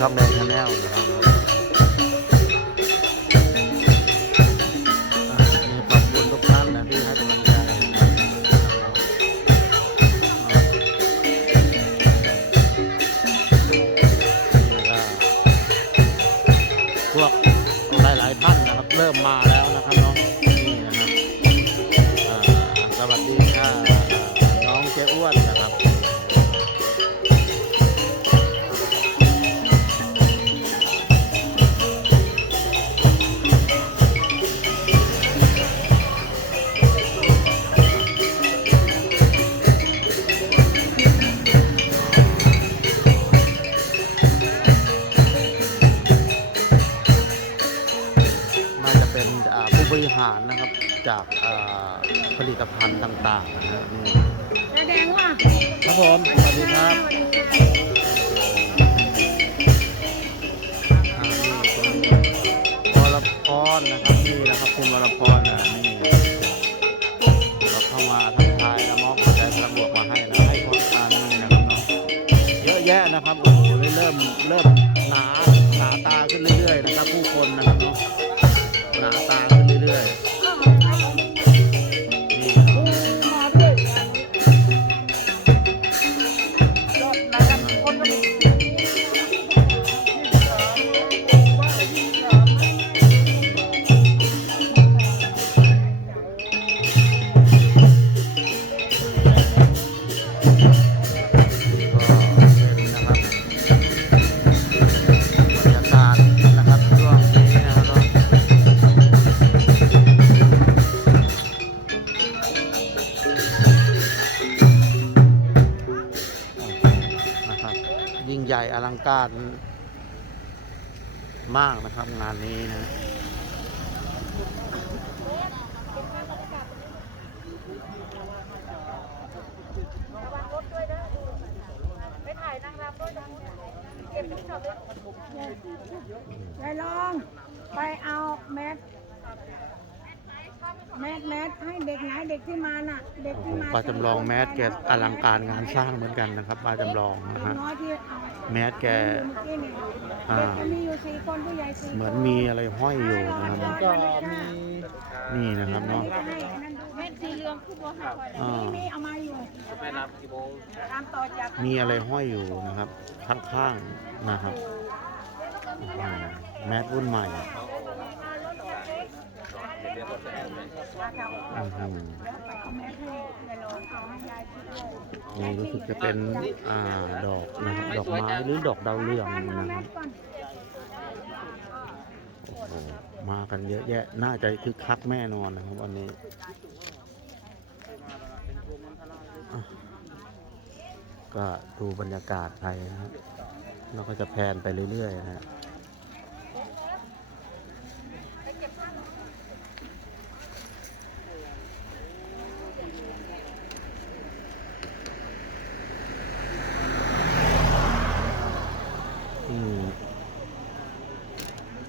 ช่องแดงชาแนลนะครับ ริหารนะครับจากอ่าผลิตภัณฑ์ต่างๆนะฮะนี่แสดงว่าครับผมสวัสดีครับอ่านี่คุณวรพรนะครับนี่นะครับคุณวรพรนะ ญ่อลังการมากนะครับงานนี้นะไปถ่ายนางรำด้วยนะเก็บทุกช็อตเลยยายลอง ไปเอาแมส แมสแมสให้เด็กไหนเด็กที่มาน่ะ เด็กโอ้โหที่มาปลาจำลองแมสแกอลังการงานสร้างเหมือนกันนะครับปลาจำลองนะเด็กฮะน้อยที่เอาแมสแก เมื่อกี้นี่อ่า เด็กจะมีอยู่สี่คนผู้ใหญ่สี่คนเหมือนมีอะไรห้อยอยู่นะครับ ก็มีนี่นะครับเนาะเม็ดสีเหลืองคือบัวหักอ่ามีมีเอามาอยู่ไปรับกี่โมงตามต่อจากมีอะไรห้อยอยู่นะครับข้างๆนะครับอ่าแมสรุ่นใหม่ นี่รู้สึกจะเป็นอ่าดอกนะครับดอกไม้หรือดอกดาวเรืองนะครับโอ้โหมากันเยอะแยะน่าจะคึกคักแน่นอนนะครับวันนี้อะก็ดูบรรยากาศไปนะครับแล้วก็จะแพนไปเรื่อยๆนะฮะอืม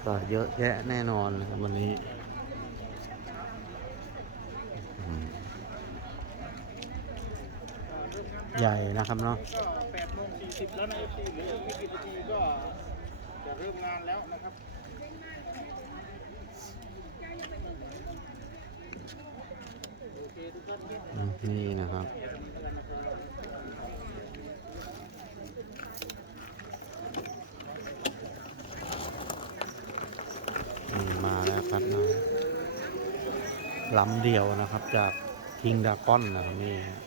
ก็เยอะแยะแน่นอนนะครับวันนี้อืมใหญ่นะครับเนาะก็8โมง40แล้วนะ FC เหลืออีกไม่กี่นาทีก็จะเริ่มงานแล้วนะครับโอเคทุกท่านครับอืมนี่นะครับ นี่มาแล้วครับนะ ลำเดียวนะครับจากคิงดากอนนะครับนี่ฮะ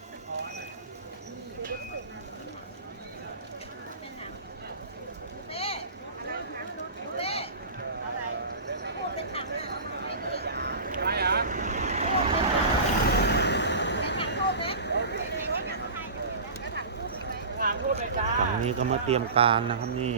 ฝั่งนี้ก็มาเตรียมการนะครับนี่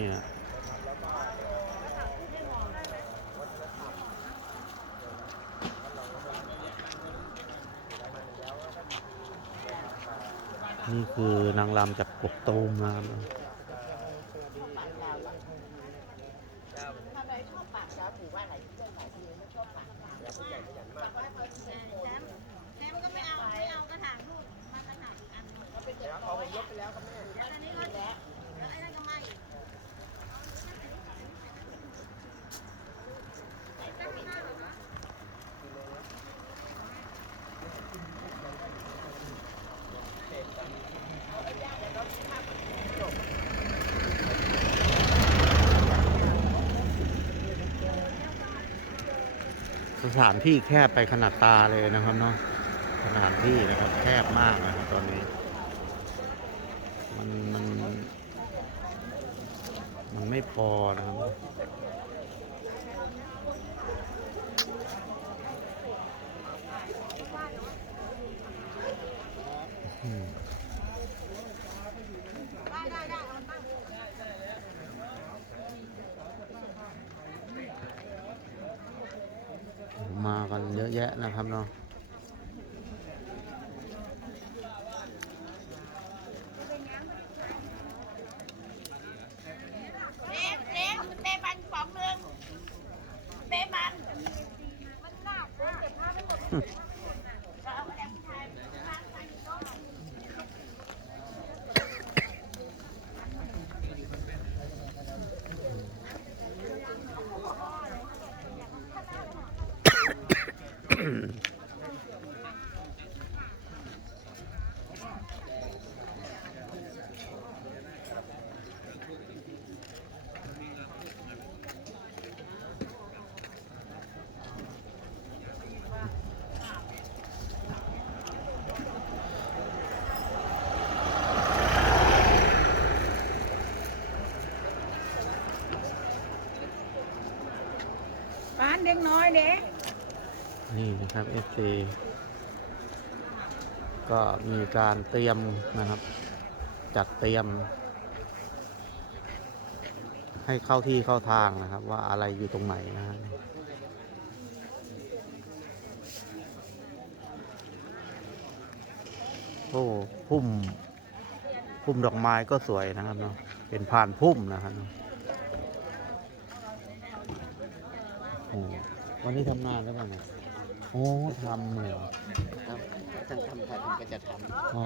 นี่คือนางรำจากกกตูมนะครับ แม่ก็ไม่เอาไม่เอากระถางลูกมากระถางอีกอันหนึ่งเอาไปเก็บเอาผมยกไปแล้วครับแม่แล้วอันนี้ก็แล้วไอ้นั่นก็ไม่ สถานที่แคบไปขนาดตาเลยนะครับเนาะสถานที่นะครับแคบมากนะครับตอนนี้ มันมันมันไม่พอนะครับอืม ได้ได้ได้เอาตั้ง มา กันเยอะแยะนะครับเนาะ เล็กเล็กเปมันสองหนึ่งเปมันมันหนักเลยเก็บผ้าไปหมดเราเอาแดงไทยมาใส่โต๊ะ บ้า นเด็กน้อยเด็กนี่นะครับ FC ก็มีการเตรียมนะครับ จัดเตรียม ให้เข้าที่เข้าทางนะครับ ว่าอะไรอยู่ตรงไหนนะฮะโอ้พุ่มพุ่มดอกไม้ก็สวยนะครับเนาะเป็นผ่านพุ่มนะครับเนาะโอ้ วันนี้ทำงานแล้วบ้าเนี่ยโอ้ทำเลยเหรอครับท่านทำท่านก็จะทำอ๋อ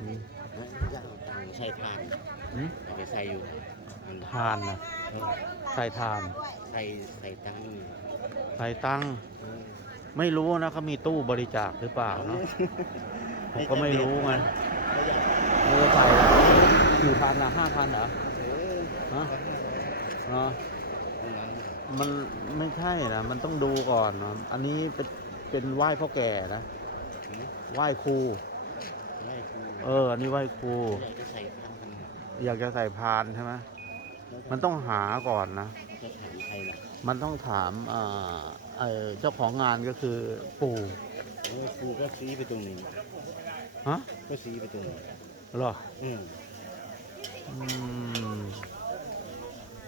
อืมย่างตังใส่ทานอืมเอาไปใส่อยู่มันทานนะใส่ทาน ใส่ใส่ตังนี่ใส่ตังค์เออไม่รู้นะเขามีตู้บริจาคหรือเปล่าเนาะผมก็ไม่รู้ไงก็อยาก เออใส่ กี่พันนะห้าพันเหรอเออฮะเนาะตรงนั้นมันไม่ใช่นะมันต้องดูก่อนนะอันนี้เป็นเป็นไหว้พ่อแก่นะหืมไหว้ครูไล่ครูเอออันนี้ไหว้ครูอยากจะใส่ทางอยากจะใส่พานใช่ไหมมันต้องหาก่อนนะจะถามใครล่ะมันต้องถามอ่าเอ่อเจ้าของงานก็คือปู่เออครูก็ซีไปตรงนี้ฮะก็ซีไปตรงนี้เหรออืมอืม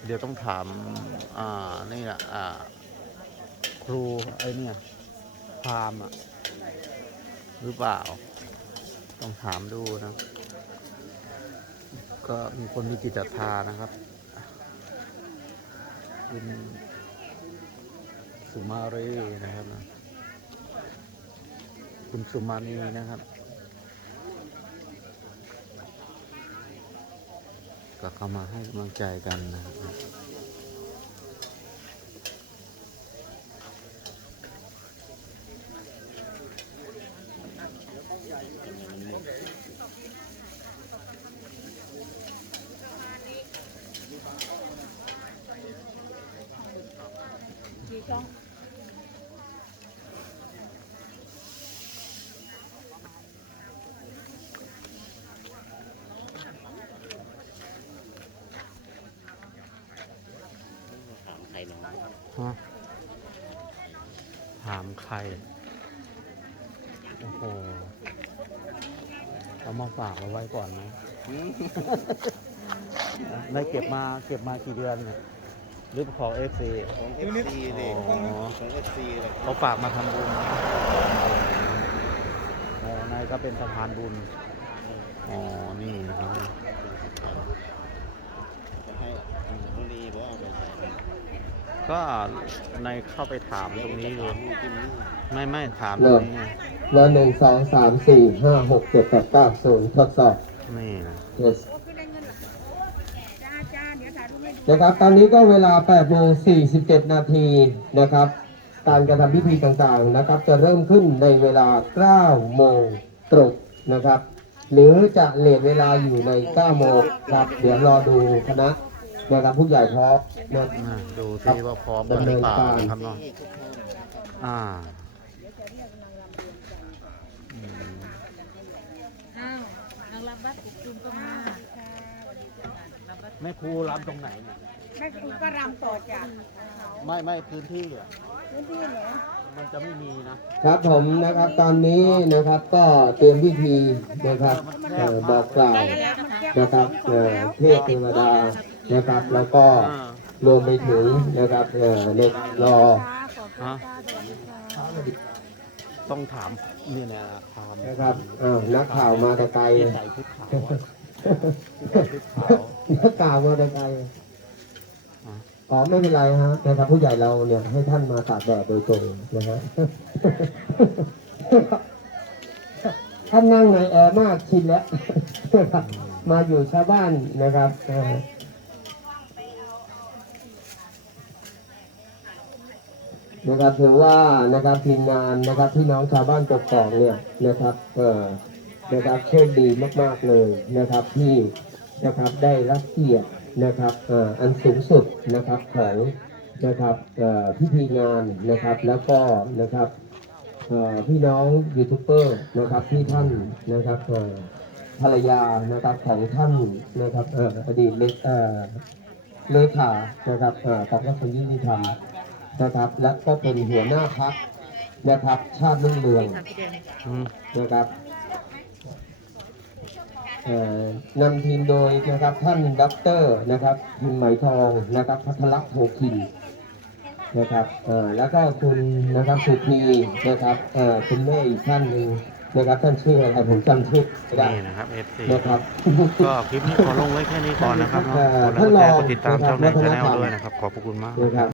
เดี๋ยวต้องถาม อ่า นี่แหละอ่า ครูไอ้นี่พามอะ หรือเปล่า ต้องถามดูนะ ก็มีคนมีจิตศรัทธานะครับคุณสุมารีนะครับนะคุณสุมานีนะครับ ก็เข้ามาให้กำลังใจกันนะครับ น้องฮะถามใคร โอ้โหเอามาฝากเอาไว้ก่อนนะหืมได้เก็บมาเก็บมากี่เดือนเนี่ยหรือของเอฟซีของเอฟซีเลยอ๋อของเอฟซีเลยเขาฝากมาทำบุญอ๋อนายก็เป็นสะพานบุญ อ๋อ นี่นะครับ จะให้อืมคนนี้บอกเอาไปใส่ก็ในเข้าไปถามตรงนี้ดูลูกกินนี่ไม่ไม่ถามตรงนี้ไงแล้วหนึ่งสองสามสี่ห้าหกเจ็ดแปดเก้าศูนย์ทดสอบ นี่นะ yes โอ้คือได้เงินเหรอจ้าจ้าเดี๋ยวถ่ายรูปให้ดูนะครับตอนนี้ก็เวลา8โมง47 นาทีนะครับ การกระทำพิธีต่างๆนะครับ จะเริ่มขึ้นในเวลา9โมงตรงนะครับ หรือจะเลทเวลาอยู่ใน9โมงครับ เดี๋ยวรอดูคณะ นะครับผู้ใหญ่พร้อมนะอ่าดูที่ว่าพร้อมกันหรือเปล่านะครับเนาะอ่าอ้าวนางรำวัดกุกจุมก็มาแม่ครูรำตรงไหนเนี่ยแม่ครูก็รำต่อจากไม่ไม่พื้นที่อะพื้นที่เหรอมันจะไม่มีนะครับผมนะครับตอนนี้นะครับก็เตรียมพิธีนะครับเอ่อบอกกล่าวนะครับเอ่อเทพเทวดา นะครับ แล้วก็อ่ารวมไปถึงนะครับเอ่อเด็กรอฮะต้องถามเนี่ยนะความนะครับอ้าวนักข่าวมาแต่ไกลที่ใส่ชุดขาวอะชุดขาว นักข่าวมาแต่ไกลอะอ๋อไม่เป็นไรฮะนะครับผู้ใหญ่เราเนี่ยให้ท่านมาตากแดดโดยตรงนะฮะ ท่านนั่งในแอร์มากชินแล้วนะครับมาอยู่ชาวบ้านนะครับเอ่อ นะครับถือว่านะครับทีมงานนะครับพี่น้องชาวบ้านกกอกเนี่ยนะครับเอ่อนะครับโชคดีมากๆเลยนะครับที่นะครับได้รับเกียรตินะครับเอ่ออันสูงสุดนะครับของนะครับเอ่อพิธีงานนะครับแล้วก็นะครับเอ่อพี่น้องยูทูบเบอร์นะครับที่ท่านนะครับเอ่อภรรยานะครับของท่านนะครับเอ่ออดีตเลเอ่อเลขานะครับเอ่อของกระทรวงยุติธรรม นะครับ และก็เป็นหัวหน้าพักนะครับ ชาติรุ่งเรืองอืมนะครับเอ่อนำทีมโดยนะครับท่านด็อกเตอร์นะครับพิมพ์ไหมทองนะครับพัทรโภคินนะครับเอ่อแล้วก็คุณนะครับสุธีนะครับเอ่อคุณแม่อีกท่านหนึ่งนะครับท่านชื่ออะไรผมจำชื่อไม่ได้นี่นะครับ FC นะครับก็คลิปนี้ขอลงไว้แค่นี้ก่อนนะครับเนาะเอ่อกดไลค์กดแชร์ท่านรองกดติดตามช่องในนะครับชาแนลวัฒนธรรมด้วยนะครับ ขอบพระคุณมากนะครับ